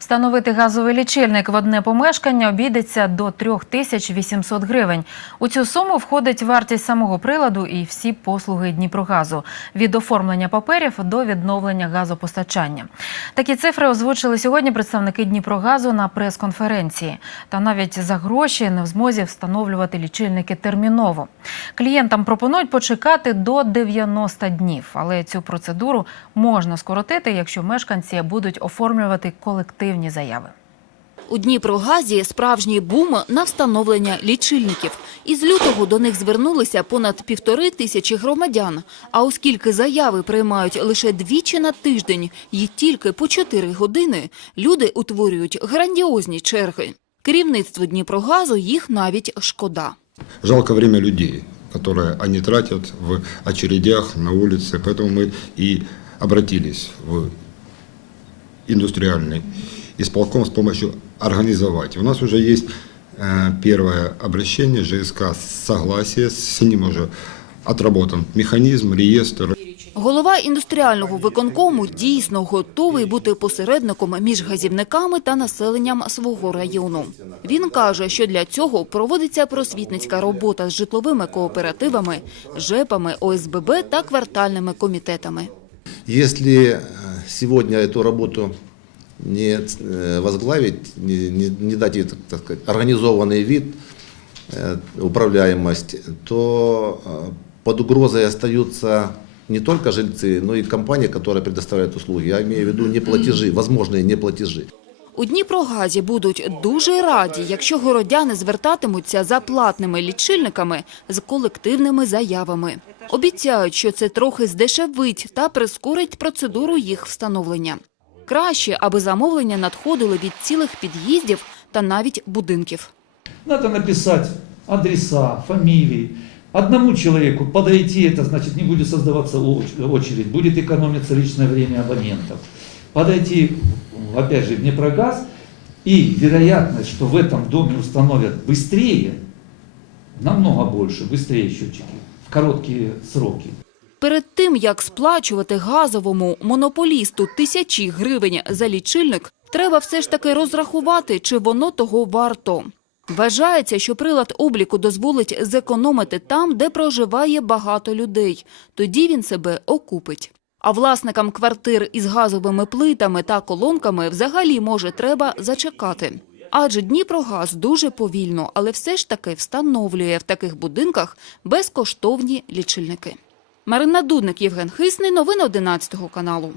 Встановити газовий лічильник в одне помешкання обійдеться до 3800 гривень. У цю суму входить вартість самого приладу і всі послуги Дніпрогазу від оформлення паперів до відновлення газопостачання. Такі цифри озвучили сьогодні представники Дніпрогазу на прес-конференції. Та навіть за гроші не в змозі встановлювати лічильники терміново. Клієнтам пропонують почекати до 90 днів, але цю процедуру можна скоротити, якщо мешканці будуть оформлювати колективні заяви. У Дніпрогазі справжній бум на встановлення лічильників. Із лютого до них звернулися понад півтори тисячі громадян. А оскільки заяви приймають лише двічі на тиждень і тільки по чотири години, люди утворюють грандіозні черги. Керівництву Дніпрогазу їх навіть шкода. Жалко время людей, которые они тратят в очередях на улице, поэтому мы и обратились в индустриальный исполком с помощью организовать. У нас уже есть э, первое обращение ЖСК согласие, с ним уже отработан механизм, реестр. Голова індустріального виконкому дійсно готовий бути посередником між газівниками та населенням свого району. Він каже, що для цього проводиться просвітницька робота з житловими кооперативами, ЖЕПами, ОСББ та квартальними комітетами. Если э, сегодня эту работу не э, возглавить, не, не- не дать ей, так, так сказать, организованный вид, э, управляемость, то э, под угрозой остаются не только жильцы, но и компании, которые предоставляют услуги. Я имею в виду не платежи, возможные не платежи. У Дніпрогазі будуть дуже раді, якщо городяни звертатимуться за платними лічильниками з колективними заявами. Обіцяють, що це трохи здешевить та прискорить процедуру їх встановлення. Краще, аби замовлення надходили від цілих під'їздів та навіть будинків. Надо написать адреса, фамилии. Одному человеку подойти, это значит не будет создаваться оч- очередь, будет экономиться личное время абонентов. Подойти, опять же, в Днепрогаз, и вероятность, что в этом доме установят быстрее, намного больше, быстрее счетчики, в короткие сроки. Перед тим, як сплачувати газовому монополісту тисячі гривень за лічильник, треба все ж таки розрахувати, чи воно того варто. Вважається, що прилад обліку дозволить зекономити там, де проживає багато людей. Тоді він себе окупить. А власникам квартир із газовими плитами та колонками взагалі може треба зачекати. Адже Дніпрогаз дуже повільно, але все ж таки встановлює в таких будинках безкоштовні лічильники. Марина Дудник, Євген Хисний. Новини 11 каналу.